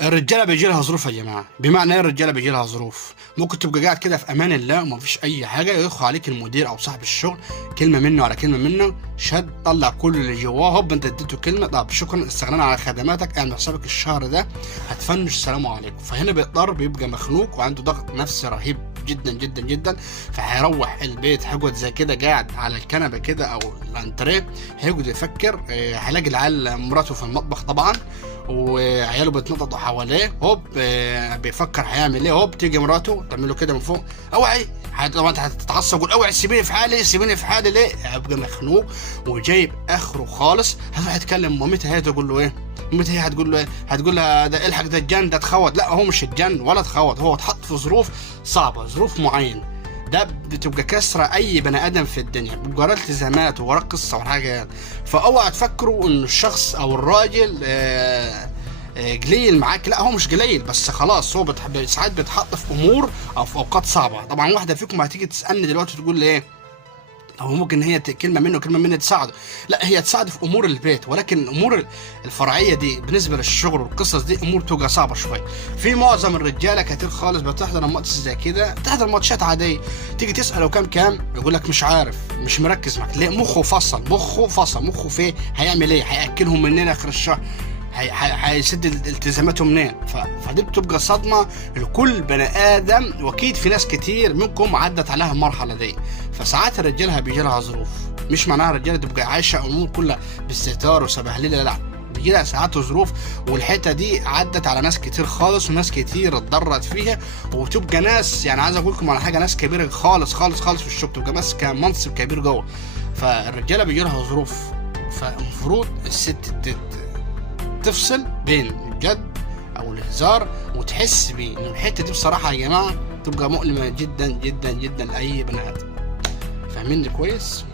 الرجاله بيجي لها ظروف يا جماعه. بمعنى ايه الرجاله بيجي لها ظروف؟ ممكن تبقى قاعد كده في امان الله ومفيش اي حاجه، يدخل عليك المدير او صاحب الشغل، كلمه منه على كلمه منه، شد طلع كل اللي جواه، هوب انت اديته كلمه، طب شكرا استغنينا على خدماتك، اعمل حسابك الشهر ده هتفنش، سلام عليكم. فهنا بيبقى مخنوق وعنده ضغط نفسي رهيب جدا جدا جدا. فهيروح البيت هيقعد زي كده قاعد على الكنبه كده او الانتريه، هيقعد يفكر. هيلاقي العيال مراته في المطبخ طبعا وعياله بيتنططوا حواليه، هوب بيفكر هيعمل ايه، هوب تيجي مراته تعمل له كده من فوق، اوعي. طبعا انت هتتعصب تقول اوعي سيبيني في حالي، سيبيني في حالي ليه؟ هيبقى مخنوق وجايب اخره خالص. هتروح تكلم مامتها، هي تقول له ايه؟ مامتها هي هتقول له ايه؟ هتقول لها ده الحق ده الجن ده اتخوت. لا هو مش الجن ولا اتخوت، هو اتحط في ظروف صعبه، ظروف معينه. ده بتبقى كسرة اي بني ادم في الدنيا، بيبقى وراه التزامات ووراه قصه وحاجه يعني. فاوعى تفكروا ان الشخص او الراجل قليل معاك، لا هو مش قليل، بس خلاص هو ساعات بيتحط في امور او في اوقات صعبه. طبعا واحده فيكم هتيجي تسالني دلوقتي تقول لي ايه، او ممكن هي كلمه منه كلمه مني تساعده. لا هي تساعد في امور البيت، ولكن الامور الفرعيه دي بالنسبه للشغل والقصص دي امور تبقى صعبه شويه. في معظم الرجاله كتير خالص بتحضر ماتش زي كده، بتحضر ماتشات عاديه، تيجي تساله كام يقول لك مش عارف، مش مركز معاك ليه، مخه فصل مخه في هيعمل ايه، هياكلهم منين اخر الشهر، هيسد التزاماته منين. فدي بتبقى صدمه لكل بني ادم، واكيد في ناس كتير منكم عدت عليها المرحله دي. فساعات الرجاله بيجي لها ظروف، مش معناها الرجاله تبقى عايشه امور كلها بالستار وسبهلله، لا بيجي لها ساعات ظروف، والحته دي عدت على ناس كتير خالص، وناس كتير اتضرت فيها، وبتبقى ناس يعني عايز اقول لكم على حاجه، ناس كبيره خالص خالص خالص في الشغل، تبقى ماسكه منصب كبير جوه. فالرجاله بيجي لها ظروف، فالمفروض الست تفصل بين الجد او الهزار وتحس بيه. الحته دي بصراحه يا جماعه تبقى مؤلمه جدا جدا جدا لاي بني ادم. فاهميني كويس؟